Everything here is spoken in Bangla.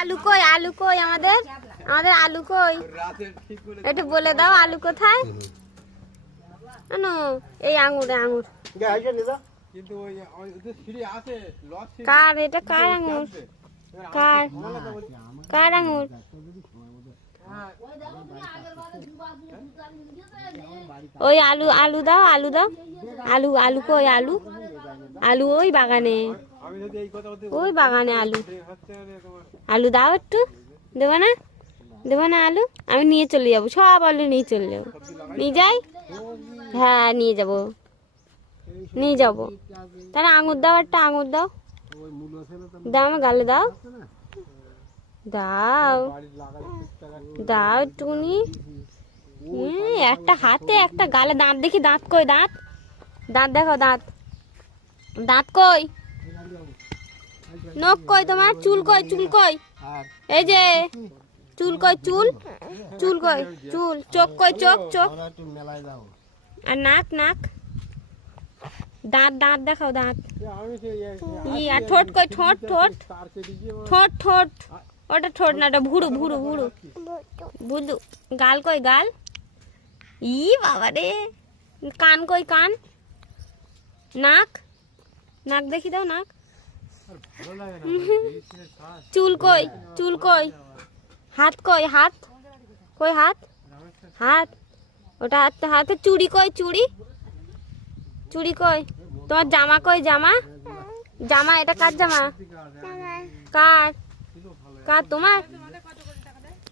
আলু কই, আলু কই, আমাদের আমাদের আলু কই, একটু বলে দাও আলু কোথায়? আনো এই আঙুরে আঙুর। কার এটা? কার আঙুর? কার কার আঙুর? ওই আলু, আলু দাও, আলু দাও, আলু, আলু কই, আলু, আলু ওই বাগানে, ওই বাগানে আলু, আলু দাও একটু। দেবো না, দেবো না আলু? আমি নিয়ে চলে যাবো, সব আলু নিয়ে চলে যাবো। নিয়ে যাই? হ্যাঁ নিয়ে যাবো, নিয়ে যাবো। তাহলে আঙুর দাও, একটা আঙুর দাও, দাও আমার গালে দাও, দাও দাও একটুকুনি। একটা হাতে একটা গালে। দাঁত দেখি, দাঁত কই, দাঁত, দাঁত দেখো, দাঁত, দাঁত কই, নখ কই তোমার, চুল কই, চুল কই, এই যে চুল কই, চুল, চুল কই, চুল, চোখ কই, চোখ, চোখ, আর নাক, নাক, দাঁত, দাঁত দেখাও, দাঁত, আর ঠোঁট কই, ঠোঁট, ঠোঁট, ঠোঁট, ঠোঁট, ওটা ঠোঁট না, ওটা ভুরু, ভুরু, ভুরু, বুঝু। গাল কই, গাল, ই বাবা রে, কান কই, কান, নাক, নাক দেখি দাও, নাক, চুল কই, চুল কই, হাত কই, হাত কই, হাত, হাত, ওটা হাত, হাতে চুড়ি কই, চুড়ি, চুড়ি কই, তোমার জামা কই, জামা, জামা, এটা কার জামা? কার? কার? তোমার?